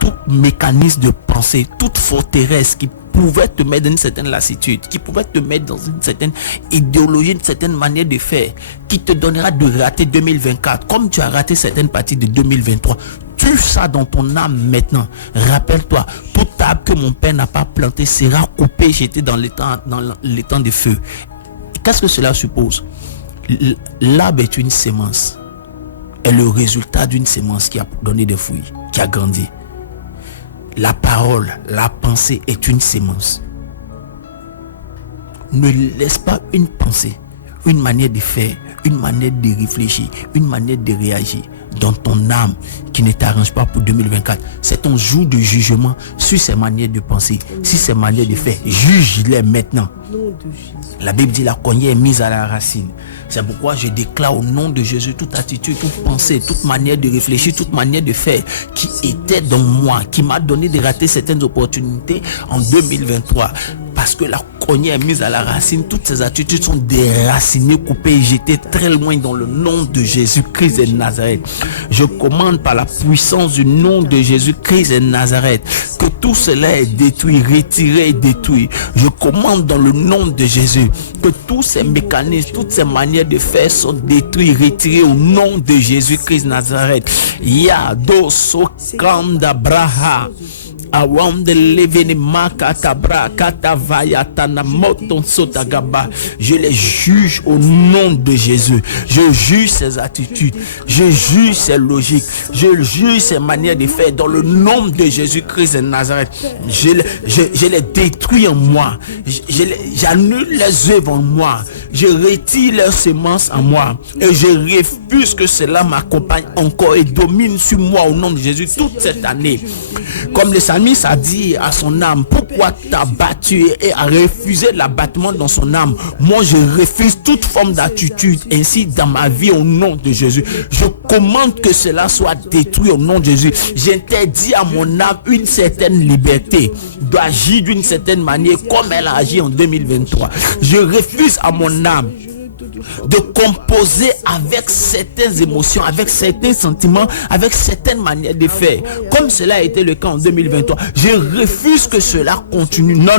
tout mécanisme de pensée, toute forteresse qui pouvait te mettre dans une certaine lassitude, qui pouvait te mettre dans une certaine idéologie, une certaine manière de faire, qui te donnera de rater 2024, comme tu as raté certaines parties de 2023. Tue ça dans ton âme maintenant. Rappelle-toi, toute arbre que mon père n'a pas planté sera coupé, jeté dans les temps de feu. Qu'est-ce que cela suppose? L'arbre est une sémence, est le résultat d'une sémence qui a donné des fruits, qui a grandi. La parole, la pensée est une sémence. Ne laisse pas une pensée, une manière de faire, une manière de réfléchir, une manière de réagir dans ton âme qui ne t'arrange pas pour 2024. C'est ton jour de jugement sur ces manières de penser, sur ces manières de faire. Juge-les maintenant. La Bible dit la cognée est mise à la racine. C'est pourquoi je déclare au nom de Jésus toute attitude, toute pensée, toute manière de réfléchir, toute manière de faire qui était dans moi, qui m'a donné de rater certaines opportunités en 2023. Parce que la cognée est mise à la racine, toutes ces attitudes sont déracinées, coupées, jetées très loin dans le nom de Jésus-Christ de Nazareth. Je commande par la puissance du nom de Jésus-Christ de Nazareth que tout cela est détruit, retiré et détruit. Je commande dans le nom de Jésus que tous ces mécanismes, toutes ces manières de faire sont détruits, retirés au nom de Jésus-Christ de Nazareth. Yado sokanda braha. Je les juge au nom de Jésus. Je juge ces attitudes. Je juge ces logiques. Je juge ces manières de faire dans le nom de Jésus-Christ de Nazareth. Je les détruis en moi. J'annule les œuvres en moi. Je retire leurs semences en moi. Et je refuse que cela m'accompagne encore et domine sur moi au nom de Jésus toute cette année. Comme le psalmiste a dit à son âme: pourquoi t'as battu, et a refusé l'abattement dans son âme. Moi je refuse toute forme d'attitude ainsi dans ma vie au nom de Jésus. Je commande que cela soit détruit au nom de Jésus. J'interdis à mon âme une certaine liberté d'agir d'une certaine manière comme elle a agi en 2023. Je refuse à mon âme de composer avec certaines émotions, avec certains sentiments, avec certaines manières de faire, comme cela a été le cas en 2023. Je refuse que cela continue. Non,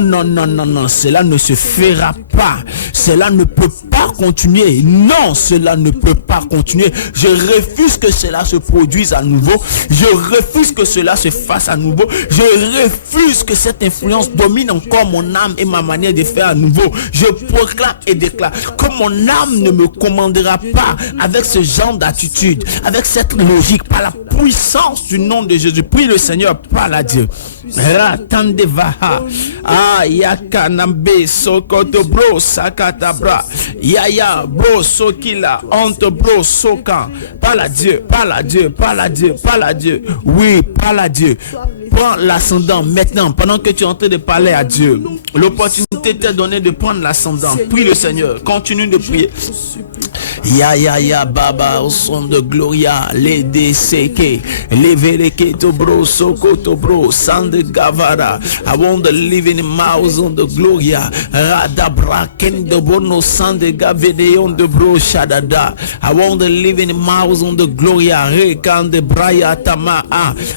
cela ne se fera pas. Cela ne peut pas continuer. Non, cela ne peut pas continuer. Je refuse que cela se produise à nouveau. Je refuse que cela se fasse à nouveau. Je refuse que cette influence domine encore mon âme et ma manière de faire à nouveau. Je proclame et déclare que mon âme ne me commandera pas avec ce genre d'attitude, avec cette logique, par la puissance du nom de Jésus. Prie le Seigneur, parle à Dieu. Ratandevaha, yakanambe sokoto bro sakatabra, yaya bro sokila onto bro sokan. Parle à Dieu, parle à Dieu, parle à Dieu, parle à Dieu. Oui, parle à Dieu. Prends l'ascendant maintenant, pendant que tu es en train de parler à Dieu. L'opportunité t'est donnée de prendre l'ascendant. Prie le Seigneur. Continue de prier. Ya baba au son de Gloria, les DCK, les Vereke to bro, Soko to bro, Sande Gavara. I want the living mouse on the Gloria, Radabra Kendo Bono Sande Gavedeon de bro Shadada. I want the living mouse on the Gloria, Rekande Braya Tama.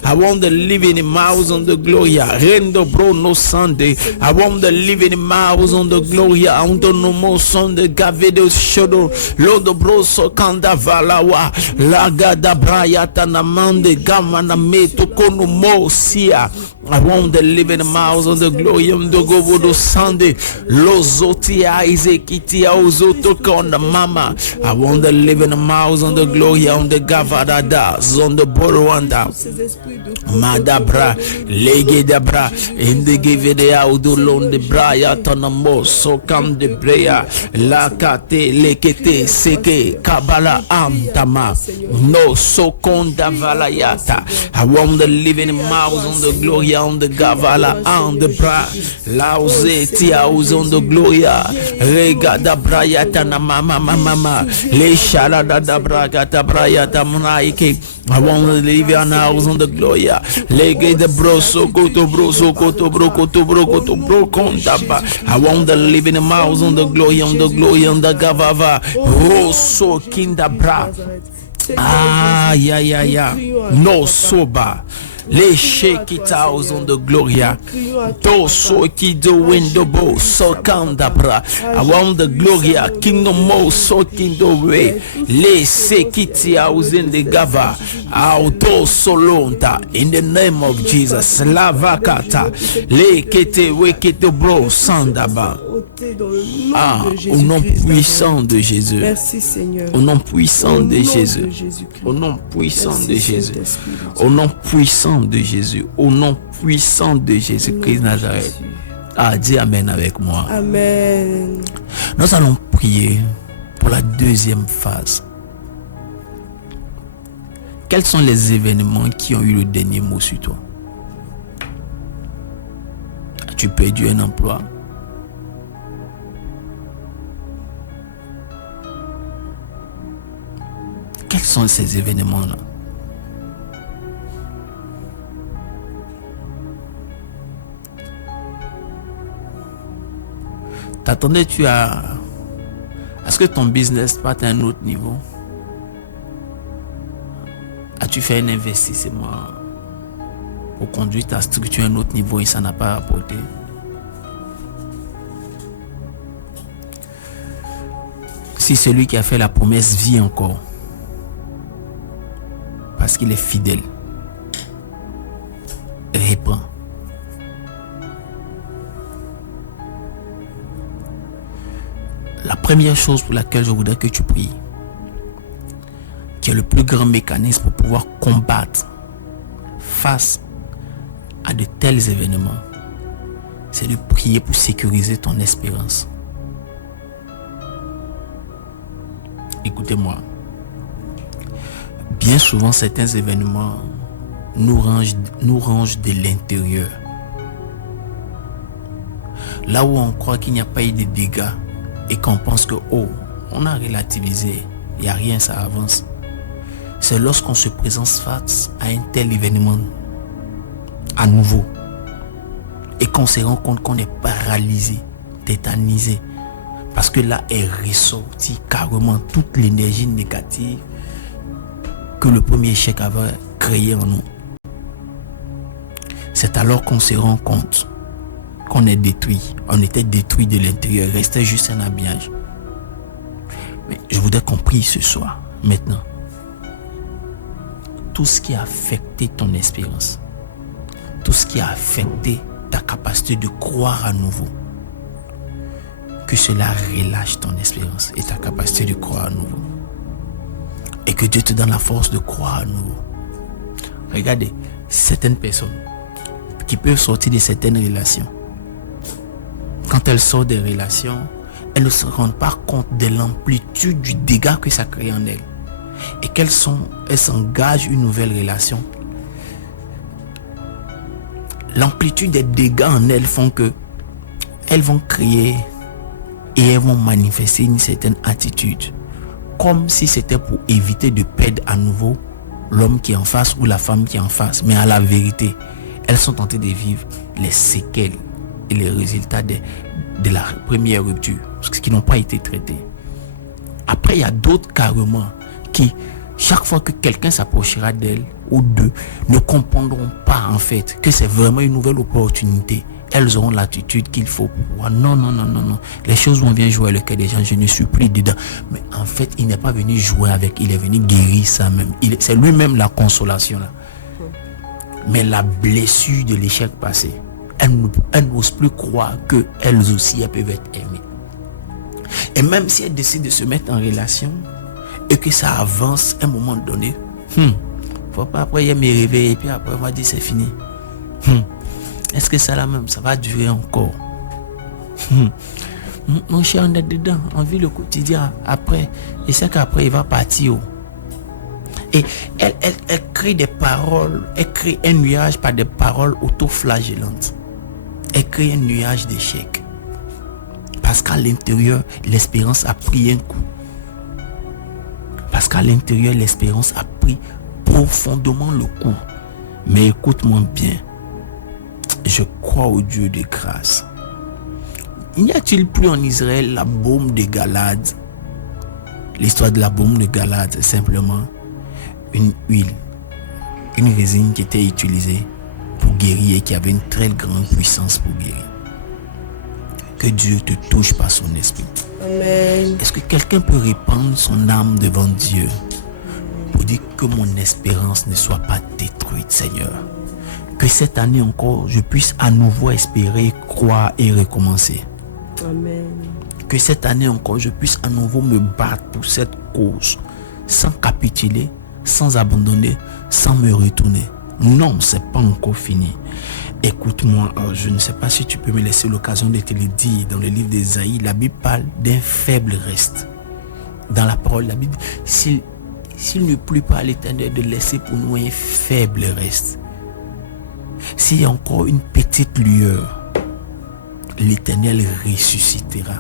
I want the living mouse on the Gloria, Rendo bro no Sande. I want the living mouse on the Gloria, Ando no mo Sande Gavedo Shodo, Lord broso kanda valawa lagada brayata namande gamana meto kono mosia. I want the living mouse on the glorium do go do Sunday lozotia izekitia ozoto konda mama. I want the living mouse on the gloria on the gavada das on the borwanda madabra lege dabra in the give the audulon de brayata namo so kam de breya la kate lekete seke kabala amtama no so konda valayata. I want the living mouse on the gloria on the gavala on the bra lauze tia on the gloria rega da brayata na mama le shalada da bragata brayata mnaike. I want to live your house on the gloria lege the broso koto broso koto bro koto bro koto bro kontaba. I want the living mouse on the gloria on the gavava roso kinda bra ya no soba. Les shekita on the gloria. Do so ki do window bo so kandabra. I want the gloria kingdom mo so kingdom way. Les sekiti house in the gava. Auto solonta in the name of Jesus. Lavakata. Le kete wekete bro sandaba. Au nom puissant de Jésus. Merci Seigneur. Au nom puissant de Jésus. Au nom puissant de Jésus. Au nom puissant de Jésus. Au nom puissant de Jésus-Christ Nazareth. Dis Amen avec moi. Amen. Nous allons prier pour la deuxième phase. Quels sont les événements qui ont eu le dernier mot sur toi? As-tu perdu un emploi? Quels sont ces événements-là? T'attendais-tu à ce que ton business parte à un autre niveau? As-tu fait un investissement pour conduire ta structure à un autre niveau et ça n'a pas rapporté? Si celui qui a fait la promesse vit encore, parce qu'il est fidèle, répands. La première chose pour laquelle je voudrais que tu pries, qui est le plus grand mécanisme pour pouvoir combattre face à de tels événements, c'est de prier pour sécuriser ton espérance. Écoutez-moi. Bien souvent, certains événements nous rangent de l'intérieur. Là où on croit qu'il n'y a pas eu de dégâts et qu'on pense que, on a relativisé, il n'y a rien, ça avance. C'est lorsqu'on se présente face à un tel événement à nouveau et qu'on se rend compte qu'on est paralysé, tétanisé, parce que là est ressorti carrément toute l'énergie négative que le premier échec avait créé en nous. C'est alors qu'on se rend compte qu'on est détruit. On était détruit de l'intérieur. Il restait juste un habillage. Mais je voudrais qu'on prie ce soir, maintenant. Tout ce qui a affecté ton espérance, tout ce qui a affecté ta capacité de croire à nouveau, que cela relâche ton espérance et ta capacité de croire à nouveau. Et que Dieu te donne la force de croire à nouveau. Regardez, certaines personnes qui peuvent sortir de certaines relations, quand elles sortent des relations, elles ne se rendent pas compte de l'amplitude du dégât que ça crée en elles. Et elles s'engagent une nouvelle relation. l'amplitude des dégâts en elles font que elles vont créer et elles vont manifester une certaine attitude, comme si c'était pour éviter de perdre à nouveau l'homme qui est en face ou la femme qui est en face. Mais à la vérité, elles sont tentées de vivre les séquelles et les résultats de la première rupture, ce qui n'ont pas été traités. Après, il y a d'autres carrément qui, chaque fois que quelqu'un s'approchera d'elles ou d'eux, ne comprendront pas en fait que c'est vraiment une nouvelle opportunité. Elles auront l'attitude qu'il faut pour pouvoir. Non. Les choses vont bien jouer le cœur des gens. Je ne suis plus dedans. Mais en fait, il n'est pas venu jouer avec. Il est venu guérir ça même. C'est lui-même la consolation là. Mais la blessure de l'échec passé, elles n'osent plus croire qu'elles aussi, elles peuvent être aimées. Et même si elles décident de se mettre en relation et que ça avance à un moment donné, faut pas après me réveiller et puis après on va dire c'est fini. Est-ce que ça là même, ça va durer encore? Mon cher, on est dedans, on vit le quotidien après. Et c'est qu'après, il va partir. Et elle crée des paroles, elle crée un nuage par des paroles auto-flagellantes. Elle crée un nuage d'échecs. Parce qu'à l'intérieur, l'espérance a pris un coup. Parce qu'à l'intérieur, l'espérance a pris profondément le coup. Mais écoute-moi bien. Je crois au Dieu de grâce. N'y a-t-il plus en Israël la baume de Galade? L'histoire de la baume de Galade, c'est simplement une huile, une résine qui était utilisée pour guérir et qui avait une très grande puissance pour guérir. Que Dieu te touche par son esprit. Amen. Est-ce que quelqu'un peut répandre son âme devant Dieu pour dire que mon espérance ne soit pas détruite, Seigneur? Que cette année encore, je puisse à nouveau espérer, croire et recommencer. Amen. Que cette année encore, je puisse à nouveau me battre pour cette cause, sans capituler, sans abandonner, sans me retourner. Non, c'est pas encore fini. Écoute-moi, je ne sais pas si tu peux me laisser l'occasion de te le dire. Dans le livre d'Ésaïe, la Bible parle d'un faible reste. Dans la parole, la Bible, s'il ne plut pas à l'Éternel de laisser pour nous un faible reste, s'il y a encore une petite lueur, l'Éternel ressuscitera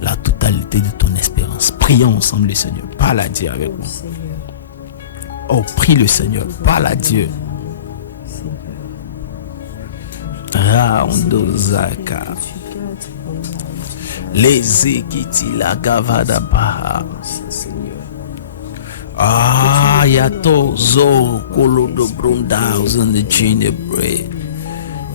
la totalité de ton espérance. Prions ensemble le Seigneur. Parle à Dieu avec moi. Oh, prie le Seigneur. Parle à Dieu. Raondozaka. Les ekiti la gavada baha. Ah, yato zo kolo do brundaus on the chine bread.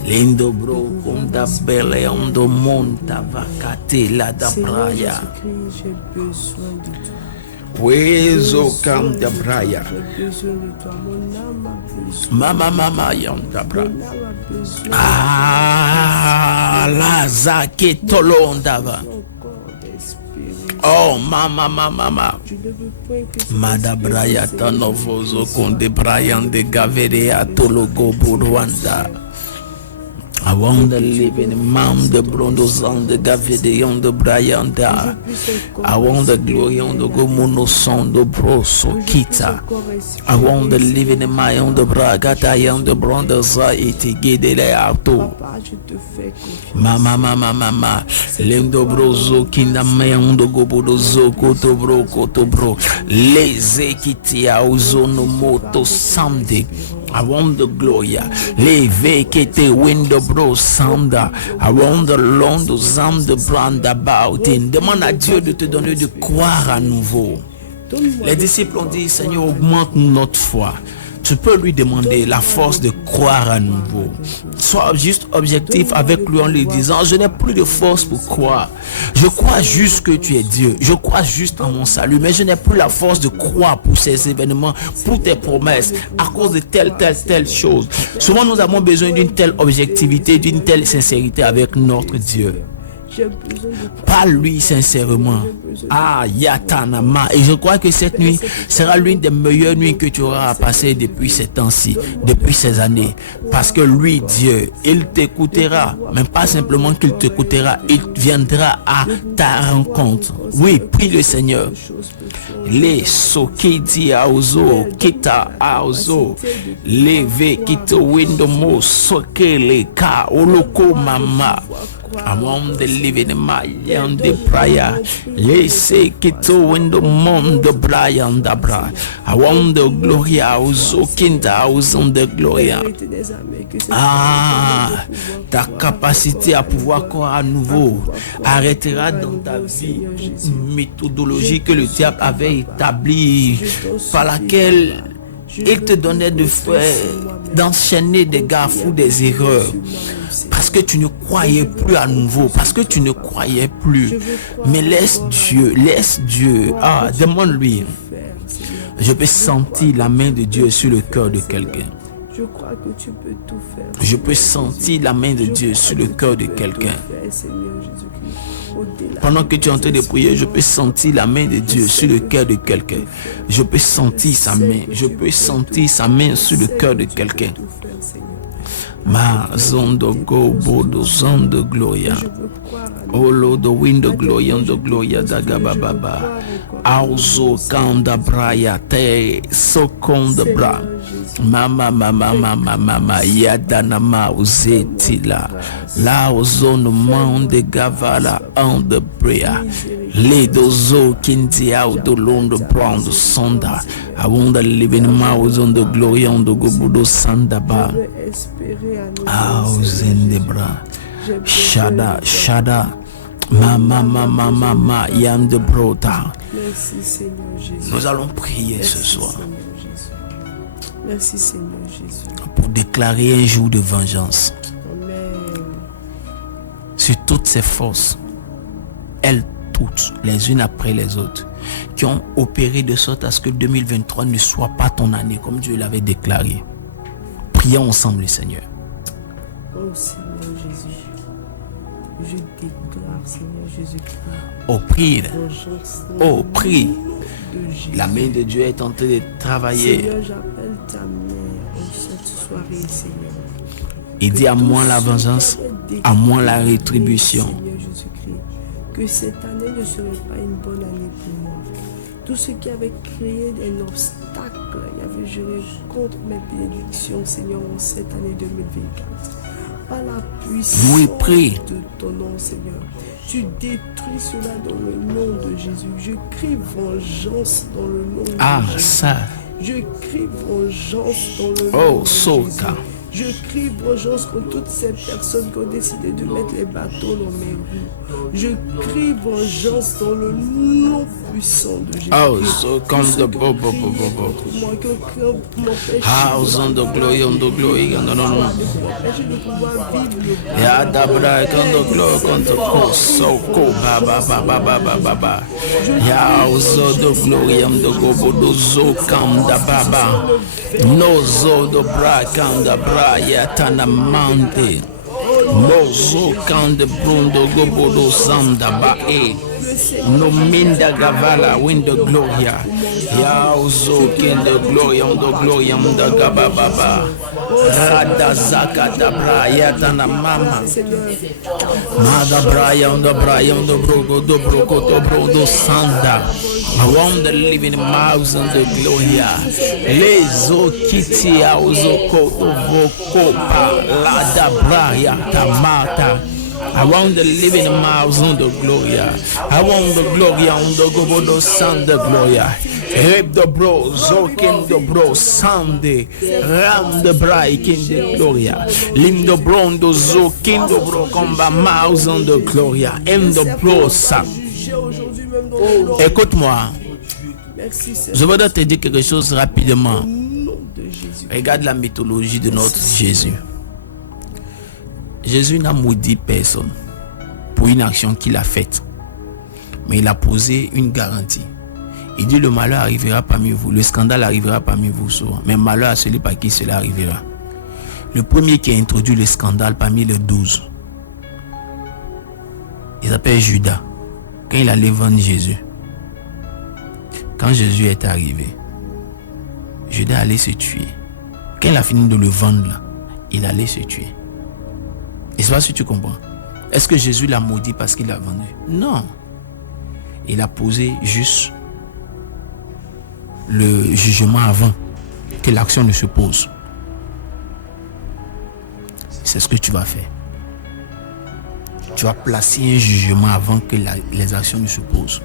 Lindo bro com da belle on do monta vacate la da praia. Wezo cam da praia. Mama yam da praia. Ah, la zake tolondava. Oh, mama. Madabraya tanovozo konde Brian de Gaverea tologo Burwanda. I want to live in the mount the brondos on the Gavedeon de Brian da. I want the glory on the Gomuno son the broso kita. I want to live in the my on the Bragata on the brondos iti gidele auto. Mama lendo brozo kinda meondo gobodo koto bro leze kitia uzono moto samde. I want the glory leve kete window bro samda. I want the londo samde brand about in. Demande à Dieu de te donner de croire à nouveau. Les disciples ont dit, Seigneur, augmente notre foi. Tu peux lui demander la force de croire à nouveau. Sois juste objectif avec lui en lui disant, je n'ai plus de force pour croire. Je crois juste que tu es Dieu. Je crois juste en mon salut. Mais je n'ai plus la force de croire pour ces événements, pour tes promesses, à cause de telle chose. Souvent, nous avons besoin d'une telle objectivité, d'une telle sincérité avec notre Dieu. J'ai besoin de Parle-lui sincèrement. Ah, Yatanama. Et je crois que cette nuit sera l'une des meilleures nuits que tu auras à passer depuis ces temps-ci, depuis ces années. Parce que lui, Dieu, il t'écoutera. Mais pas simplement qu'il t'écoutera, il viendra à ta rencontre. Oui, prie le Seigneur. Les sokiti aozo, kita aozo, leve kito windomo, soke le ka, oloko mama. I want the living in my young the prayer. Laissez kito window mom the Brian da bra. I want the gloria ozo kinda ozo the gloria. Ah, ta capacité à pouvoir croire à nouveau arrêtera dans ta vie une méthodologie que le diable avait établie, par laquelle il te donnait de faire, d'enchaîner des garde-fous, des erreurs. Parce que tu ne croyais plus à nouveau, parce que tu ne croyais plus. Mais laisse Dieu. Ah, demande-lui. Je peux sentir la main de Dieu sur le cœur de quelqu'un. Je crois que tu peux tout faire. Je peux sentir la main de Dieu sur le cœur de quelqu'un. Pendant que tu es en train de prier, je peux sentir la main de Dieu sur le cœur de quelqu'un. Je peux sentir sa main. Je peux sentir sa main sur le cœur de quelqu'un. Ma zone de go, bodo zone de gloria. Olo do window gloria, do gloria da gababa. Auzo kanda braya te sokonda bra. Mama yadana ma uzetila. La ozone monde gavala on the prayer. Les dozo kindia ou de londo brand sonda. I want the living mouse on the glory on the gobudo sanda ba. Auzendebra. Shada. Mama yam de brota. Nous allons prier ce soir. Merci Seigneur Jésus. Pour déclarer un jour de vengeance. Amen. Sur toutes ces forces, elles toutes, les unes après les autres, qui ont opéré de sorte à ce que 2023 ne soit pas ton année comme Dieu l'avait déclaré. Prions ensemble le Seigneur. Oh Seigneur Jésus, je déclare Seigneur Jésus-Christ. Oh, prie. Vengeance Oh, prie. de Jésus. La main de Dieu est en train de travailler. Seigneur, j'appelle ta main en cette soirée, Seigneur. Il dit à moi la vengeance, à moi la rétribution. Seigneur Jésus-Christ, que cette année ne serait pas une bonne année pour moi. Tout ce qui avait créé un obstacle, il avait juré contre mes bénédictions, Seigneur, en cette année 2024. Par la puissance Oui, prie. de ton nom, Seigneur. Tu détruis cela dans le nom de Jésus. Je crie vengeance dans le nom de Jésus. Ça. Je crie vengeance dans le Oh, nom de Soka. Jésus. Je crie vengeance contre toutes ces personnes qui ont décidé de mettre les bâtons dans mes roues. Je crie vengeance dans le nom puissant de Jésus. Oh, so come the bobo. House on the glory, no. Ya dabra on the glory, on the coast, so ko ba. Ya so the glory, on the gobo do zo come da baba. No zo the bra come da bra ya tanamante. No zo come the brundo gobo do sam da ba e. No minda gavala window gloria. Ya uzo kin the glory on the gababa. Rada zaka da brayata na mama. Mada Brian the brogo do brodo sanda. I want the living mouse on the gloria. Lezo kiti auzo koto vokopa. Lada brayata mata. I want the living mouse on the gloria. I want the gloria on the gobodo sand the gloria. Rep the bro, zokin the bro, Sunday, ram the break in the gloria. Lim the brondo, zokin the bro, comba mouse on the gloria. In the bro, sam. Écoute-moi. Je voudrais te dire quelque chose rapidement. Regarde la mythologie de notre Jésus. Jésus n'a maudit personne pour une action qu'il a faite. Mais il a posé une garantie. Il dit le malheur arrivera parmi vous, le scandale arrivera parmi vous souvent. Mais malheur à celui par qui cela arrivera. Le premier qui a introduit le scandale parmi les 12, Il s'appelle Judas. Quand il allait vendre Jésus, quand Jésus est arrivé, Judas allait se tuer. Quand il a fini de le vendre, là, il allait se tuer. Et c'est pas si tu comprends. Est-ce que Jésus l'a maudit parce qu'il l'a vendu? Non. Il a posé juste le jugement avant que l'action ne se pose. C'est ce que tu vas faire. Tu vas placer un jugement avant que les actions ne se posent.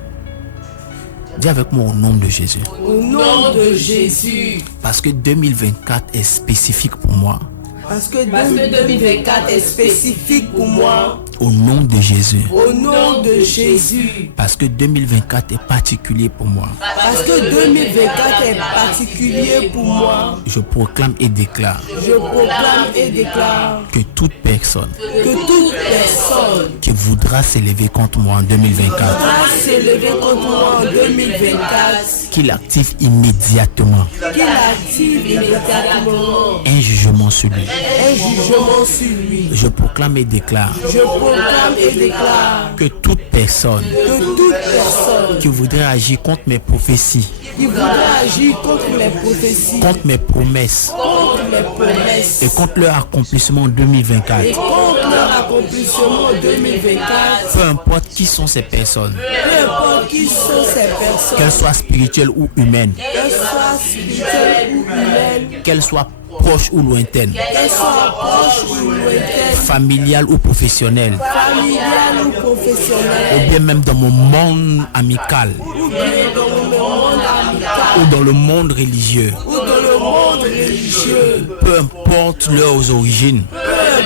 Dis avec moi au nom de Jésus. Au nom de Jésus. Parce que 2024 est spécifique pour moi. Parce que 2024 est spécifique pour moi. Au nom de Jésus. Au nom de Jésus. Parce que 2024 est particulier pour moi. Parce que 2024 est particulier pour moi. Je proclame et déclare. Je proclame et déclare Que toute personne. Que toute personne Qui voudra s'élever contre moi en 2024. va s'élever contre moi en 2024. Qu'il active immédiatement. Qu'il active immédiatement Un jugement sur lui. un jugement sur lui. Je proclame et déclare. Je proclame et déclare Que toute personne. que toute personne Qui voudrait agir contre mes prophéties. qui voudra agir contre mes prophéties, Contre mes promesses. contre mes promesses Et contre leur accomplissement en 2024. et contre leur accomplissement en 2024, Peu importe qui sont ces personnes. peu importe qui sont ces personnes, Qu'elles soient spirituelles ou humaines. qu'elles soient spirituelles ou humaines, Qu'elles soient proches ou lointaines. qu'elles soient proches ou lointaines, Familiales ou professionnelles. familiales ou Ou professionnelles, bien même dans mon monde amical. ou bien dans le monde amical, Ou dans le monde religieux. ou dans le monde religieux, Peu importe leurs origines. peu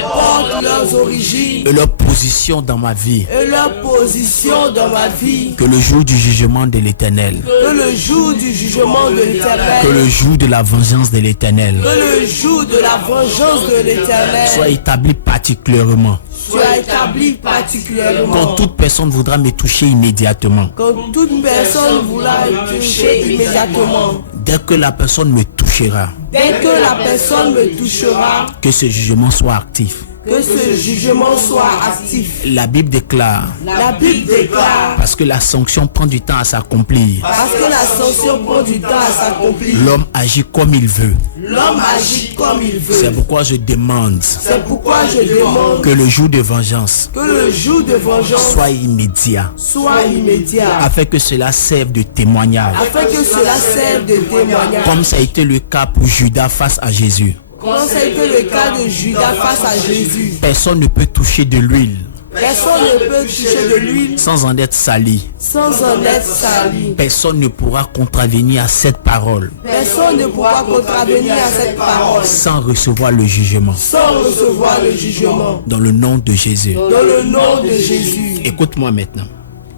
importe leurs origines Et leur position dans ma vie. et leur position dans ma vie, Que le jour du jugement de l'Éternel. que le jour du jugement de Que l'Éternel, le jour de la vengeance de l'Éternel. que le jour de la vengeance de l'Éternel Soit établi particulièrement. soit établi particulièrement. Quand toute personne voudra me toucher immédiatement. Quand toute personne voudra toucher immédiatement, Dès que la personne me touchera. dès que la personne me touchera, Que ce jugement soit actif. que ce jugement soit actif. La Bible déclare. La Bible déclare, Parce que la sanction prend du temps à s'accomplir. parce que la sanction prend du temps à s'accomplir, L'homme agit comme il veut. l'homme agit comme il C'est veut. pourquoi je demande C'est pourquoi je demande que le jour de vengeance que le jour de vengeance soit immédiat. soit immédiat, Afin que cela serve de témoignage. afin que cela serve de témoignage. Comme ça a été le cas pour Judas face à Jésus. Comme ça a été le cas de Judas face à Jésus. Personne ne peut toucher de l'huile Personne ne peut toucher de l'huile sans en être sali. sans en être sali. Personne ne pourra contravenir à cette parole Personne ne pourra contravenir à cette parole sans recevoir le jugement. sans recevoir le jugement. Dans le nom de Jésus. Dans le nom de Jésus. Écoute-moi maintenant.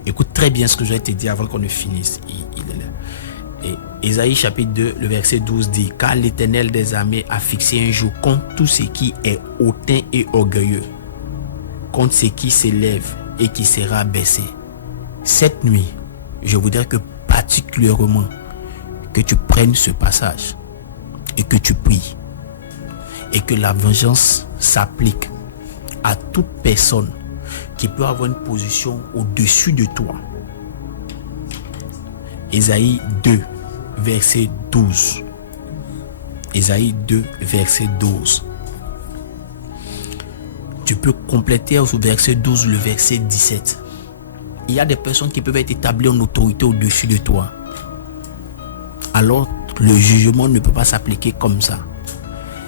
Écoute très bien ce que je vais te dire avant qu'on ne finisse. Il est là. Et Ésaïe chapitre 2, le verset 12 dit: Car l'Éternel des armées a fixé un jour contre tout ce qui est hautain et orgueilleux, contre ce qui s'élève et qui sera baissé. Cette nuit, je voudrais que particulièrement que tu prennes ce passage et que tu pries et que la vengeance s'applique à toute personne qui peut avoir une position au-dessus de toi. Ésaïe 2, verset 12. Ésaïe 2, verset 12. Tu peux compléter au verset 12 le verset 17. Il y a des personnes qui peuvent être établies en autorité au-dessus de toi. Alors, le jugement ne peut pas s'appliquer comme ça.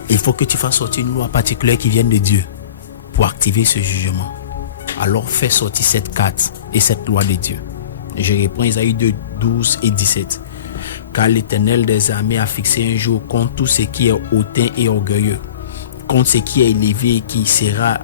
Il faut que tu fasses sortir une loi particulière qui vienne de Dieu pour activer ce jugement. Alors, fais sortir cette carte et cette loi de Dieu. Je reprends Ésaïe 2, 12 et 17. Car l'Éternel des armées a fixé un jour contre tout ce qui est hautain et orgueilleux, contre ce qui est élevé et qui sera,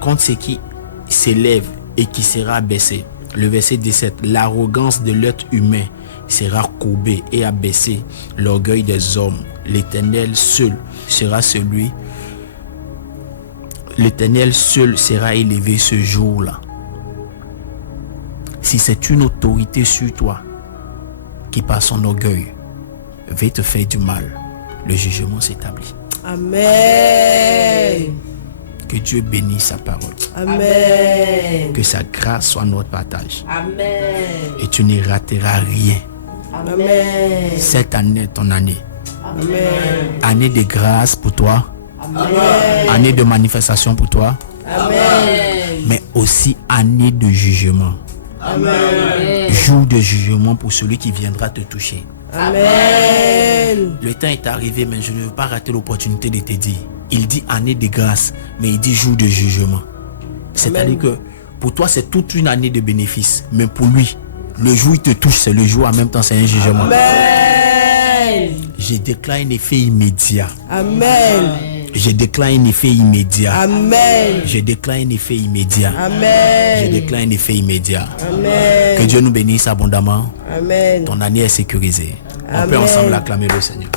contre ce qui s'élève et qui sera baissé. Le verset 17. L'arrogance de l'être humain sera courbée et abaissée, l'orgueil des hommes. L'Éternel seul sera celui. L'Éternel seul sera élevé ce jour-là. Si c'est une autorité sur toi qui par son orgueil veut te faire du mal, le jugement s'établit. Amen. Que Que Dieu bénisse sa parole. Amen. Que sa grâce soit notre partage. Amen. Et tu ne rateras rien. Amen. Cette année est ton année. Amen. Année de grâce pour toi. Amen. Année de manifestation pour toi. Amen. Mais aussi année de jugement. Amen. Jour de jugement pour celui qui viendra te toucher. Amen. Le temps est arrivé, mais je ne veux pas rater l'opportunité de te dire. Il dit année de grâce, mais il dit jour de jugement. C'est-à-dire que pour toi, c'est toute une année de bénéfice. Mais pour lui, le jour où il te touche, c'est le jour, en même temps, c'est un jugement. Amen. Je déclare un effet immédiat. Amen. Je déclare un effet immédiat. Amen. Je déclare un effet immédiat. Amen. Je déclare un effet immédiat. Amen. Que Dieu nous bénisse abondamment. Amen. Ton année est sécurisée. On peut Amen. ensemble acclamer le Seigneur.